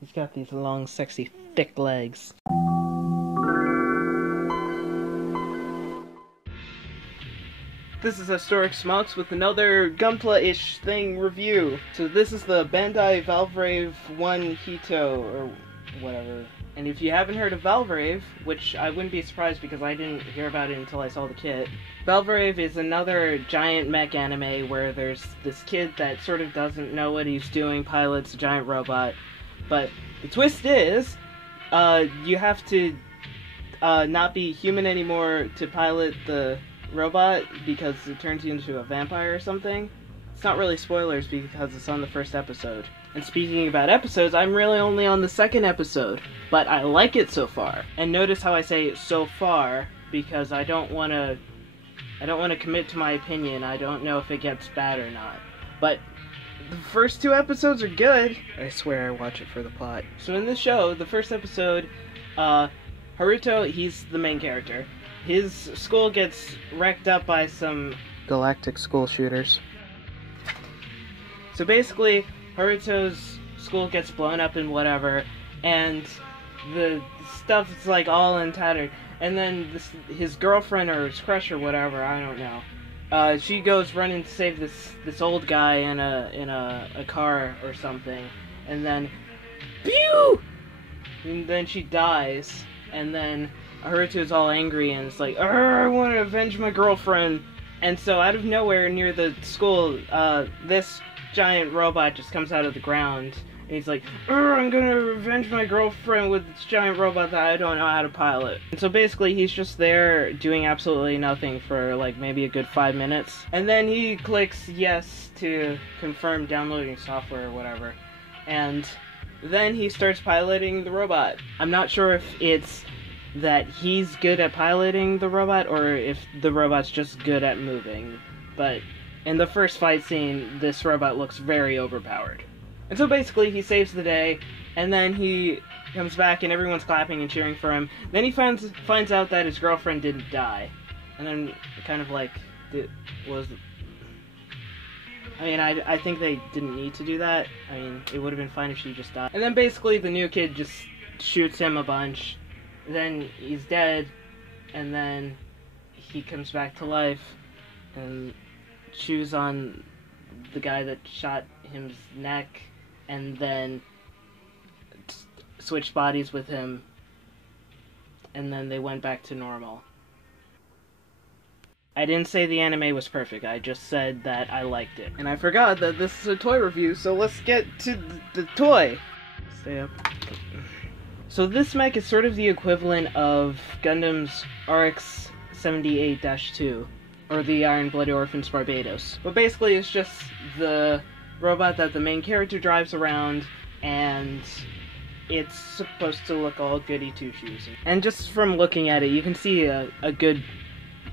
He's got these long, sexy, thick legs. This is Astorix Smoks with another Gunpla-ish thing review. So this is the Bandai Valvrave 1 Hito, or whatever. And if you haven't heard of Valvrave, which I wouldn't be surprised because I didn't hear about it until I saw the kit, Valvrave is another giant mech anime where there's this kid that sort of doesn't know what he's doing, pilots a giant robot. But the twist is, you have to not be human anymore to pilot the robot because it turns you into a vampire or something. It's not really spoilers because it's on the first episode. And speaking about episodes, I'm really only on the second episode, but I like it so far. And notice how I say so far because I don't want to commit to my opinion. I don't know if it gets bad or not. But the first two episodes are good. I swear I watch it for the plot. So in this show, the first episode, Haruto, he's the main character. His school gets wrecked up by some galactic school shooters. So basically, Haruto's school gets blown up and whatever, and the stuff is like all in tattered. And then his girlfriend or his crush or whatever, I don't know. She goes running to save this old guy in a car or something, and then, pew! And then she dies, and then Haruto's all angry and it's like, I want to avenge my girlfriend. And so out of nowhere near the school, this giant robot just comes out of the ground. And he's like, I'm gonna revenge my girlfriend with this giant robot that I don't know how to pilot. And so basically he's just there doing absolutely nothing for like maybe a good 5 minutes. And then he clicks yes to confirm downloading software or whatever. And then he starts piloting the robot. I'm not sure if it's that he's good at piloting the robot or if the robot's just good at moving. But in the first fight scene, this robot looks very overpowered. And so basically he saves the day, and then he comes back and everyone's clapping and cheering for him. Then he finds out that his girlfriend didn't die. And then kind of like, I think they didn't need to do that. I mean, it would have been fine if she just died. And then basically the new kid just shoots him a bunch. Then he's dead, and then he comes back to life and chews on the guy that shot him's neck, and then switched bodies with him, and then they went back to normal. I didn't say the anime was perfect, I just said that I liked it. And I forgot that this is a toy review, so let's get to the toy. Stay up. So this mech is sort of the equivalent of Gundam's RX 78-2, or the Iron-Blooded Orphans Barbados. But basically it's just the robot that the main character drives around, and it's supposed to look all goody two-shoes. And just from looking at it, you can see a good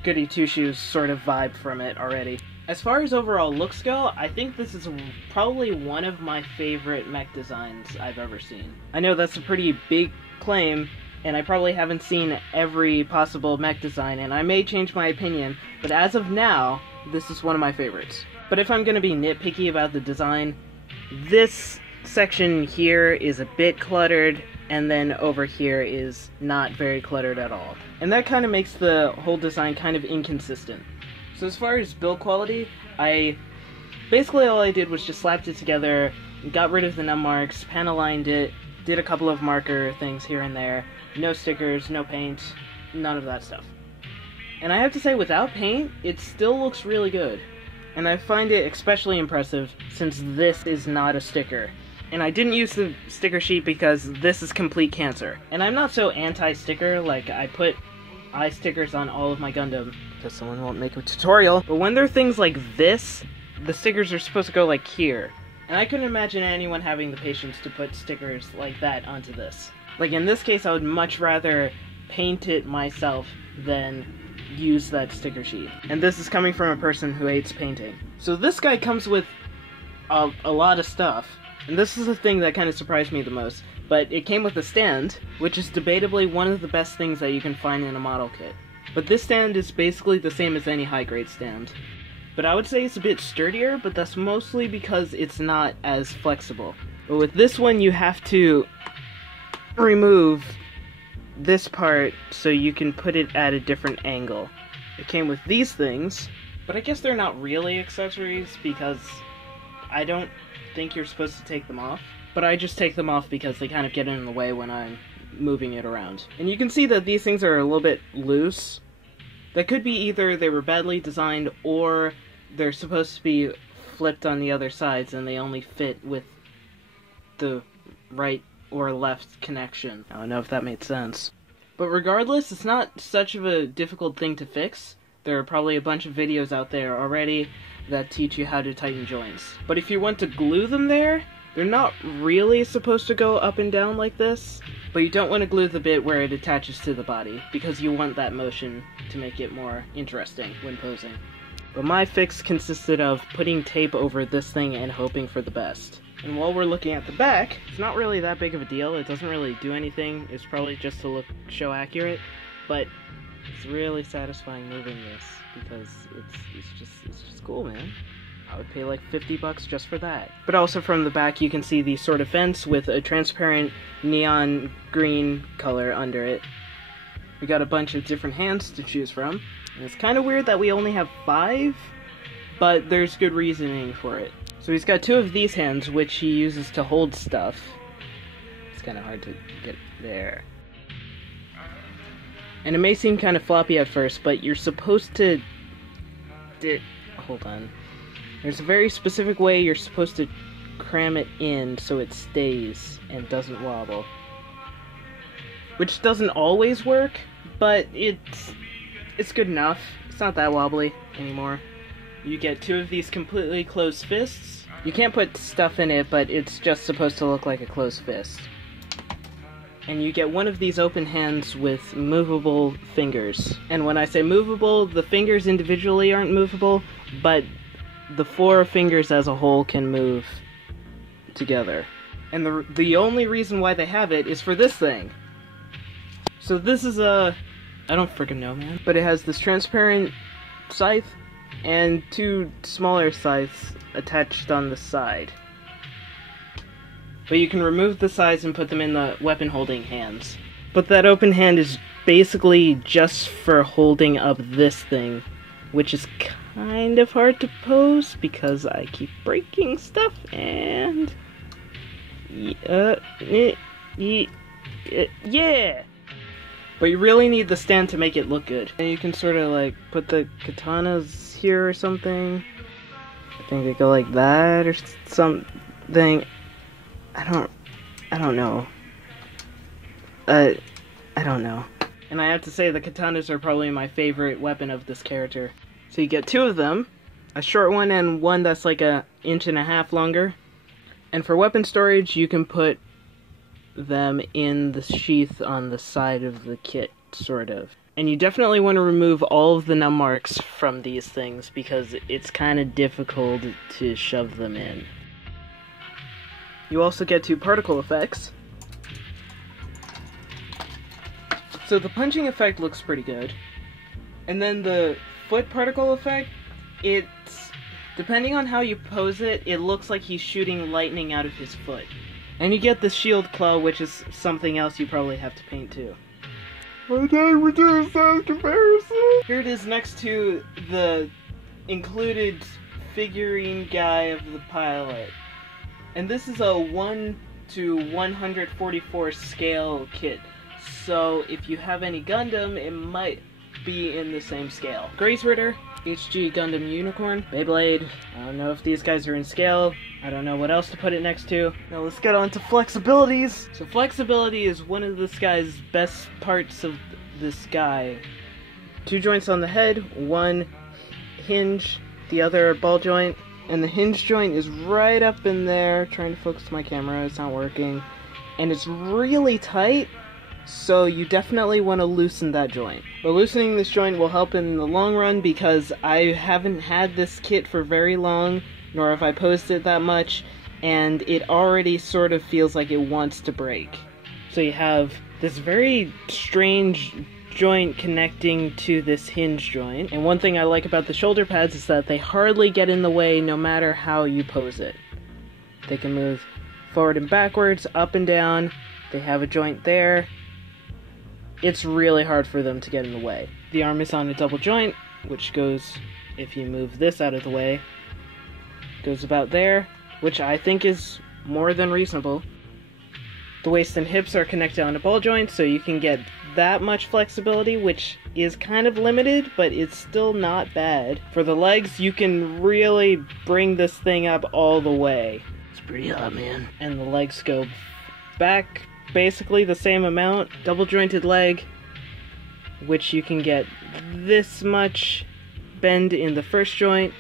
goody two-shoes sort of vibe from it already. As far as overall looks go, I think this is probably one of my favorite mech designs I've ever seen. I know that's a pretty big claim, and I probably haven't seen every possible mech design, and I may change my opinion, but as of now, this is one of my favorites. But if I'm going to be nitpicky about the design, this section here is a bit cluttered, and then over here is not very cluttered at all. And that kind of makes the whole design kind of inconsistent. So as far as build quality, basically all I did was just slapped it together, got rid of the num marks, pan-aligned it, did a couple of marker things here and there, no stickers, no paint, none of that stuff. And I have to say, without paint, it still looks really good. And I find it especially impressive since this is not a sticker. And I didn't use the sticker sheet because this is complete cancer. And I'm not so anti-sticker, like I put eye stickers on all of my Gundam, because someone won't make a tutorial. But when there are things like this, the stickers are supposed to go like here. And I couldn't imagine anyone having the patience to put stickers like that onto this. Like in this case, I would much rather paint it myself than use that sticker sheet. And this is coming from a person who hates painting. So this guy comes with a lot of stuff. And this is the thing that kind of surprised me the most. But it came with a stand, which is debatably one of the best things that you can find in a model kit. But this stand is basically the same as any high-grade stand. But I would say it's a bit sturdier, but that's mostly because it's not as flexible. But with this one, you have to remove this part so you can put it at a different angle. It came with these things, but I guess they're not really accessories because I don't think you're supposed to take them off. But I just take them off because they kind of get in the way when I'm moving it around. And you can see that these things are a little bit loose. That could be either they were badly designed or they're supposed to be flipped on the other sides and they only fit with the right or left connection. I don't know if that made sense. But regardless, it's not such of a difficult thing to fix. There are probably a bunch of videos out there already that teach you how to tighten joints. But if you want to glue them there, they're not really supposed to go up and down like this. But you don't want to glue the bit where it attaches to the body, because you want that motion to make it more interesting when posing. But my fix consisted of putting tape over this thing and hoping for the best. And while we're looking at the back, it's not really that big of a deal. It doesn't really do anything. It's probably just to show accurate, but it's really satisfying moving this because it's just cool, man. I would pay like $50 just for that. But also from the back, you can see the sort of fence with a transparent neon green color under it. We got a bunch of different hands to choose from. And it's kind of weird that we only have 5, but there's good reasoning for it. So he's got 2 of these hands, which he uses to hold stuff. It's kind of hard to get there. And it may seem kind of floppy at first, but you're supposed to... Hold on. There's a very specific way you're supposed to cram it in so it stays and doesn't wobble. Which doesn't always work, but it's good enough. It's not that wobbly anymore. You get 2 of these completely closed fists. You can't put stuff in it, but it's just supposed to look like a closed fist. And you get 1 of these open hands with movable fingers. And when I say movable, the fingers individually aren't movable, but the 4 fingers as a whole can move together. And the only reason why they have it is for this thing. So this is I don't freaking know, man. But it has this transparent scythe and 2 smaller scythes attached on the side. But you can remove the sides and put them in the weapon holding hands. But that open hand is basically just for holding up this thing, which is kind of hard to pose because I keep breaking stuff and... yeah! But you really need the stand to make it look good. And you can sort of like put the katanas here or something. I think they go like that or something. I don't know. I don't know. And I have to say the katanas are probably my favorite weapon of this character. So you get 2 of them, a short one and one that's like 1.5 inches longer. And for weapon storage, you can put them in the sheath on the side of the kit, sort of. And you definitely want to remove all of the num marks from these things because it's kind of difficult to shove them in. You also get 2 particle effects. So the punching effect looks pretty good. And then the foot particle effect, it's... depending on how you pose it, it looks like he's shooting lightning out of his foot. And you get the shield claw, which is something else you probably have to paint too. Okay, we're doing a size comparison! Here it is next to the included figurine guy of the pilot. And this is a 1:144 scale kit. So if you have any Gundam, it might be in the same scale. Grace Ritter, HG Gundam Unicorn, Beyblade. I don't know if these guys are in scale. I don't know what else to put it next to. Now let's get on to Flexibilities. So flexibility is one of this guy's best parts of this guy. 2 joints on the head, 1 hinge, the other ball joint. And the hinge joint is right up in there. Trying to focus my camera, it's not working. And it's really tight, so you definitely want to loosen that joint. But loosening this joint will help in the long run because I haven't had this kit for very long, nor have I posed it that much, and it already sort of feels like it wants to break. So you have this very strange joint connecting to this hinge joint. And one thing I like about the shoulder pads is that they hardly get in the way no matter how you pose it. They can move forward and backwards, up and down, They have a joint there. It's really hard for them to get in the way. The arm is on a double joint, which goes, if you move this out of the way, goes about there, which I think is more than reasonable. The waist and hips are connected on a ball joint, so you can get that much flexibility, which is kind of limited, but it's still not bad. For the legs, you can really bring this thing up all the way. It's pretty hot, man. And the legs go back basically the same amount. Double jointed leg, which you can get this much bend in the first joint,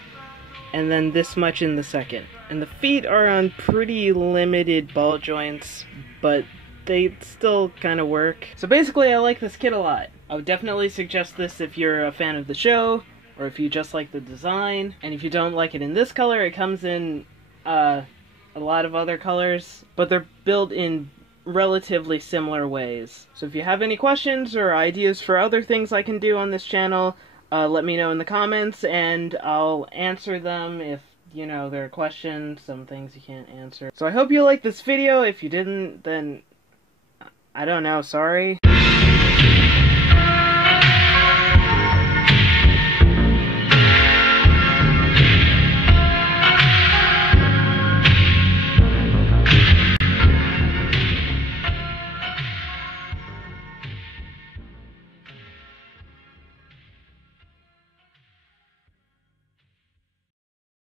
and then this much in the second. And the feet are on pretty limited ball joints, but they still kind of work. So basically, I like this kit a lot. I would definitely suggest this if you're a fan of the show, or if you just like the design. And if you don't like it in this color, it comes in a lot of other colors, but they're built in relatively similar ways. So if you have any questions or ideas for other things I can do on this channel, let me know in the comments, and I'll answer them if, you know, there are questions, some things you can't answer. So I hope you liked this video. If you didn't, then I don't know, sorry.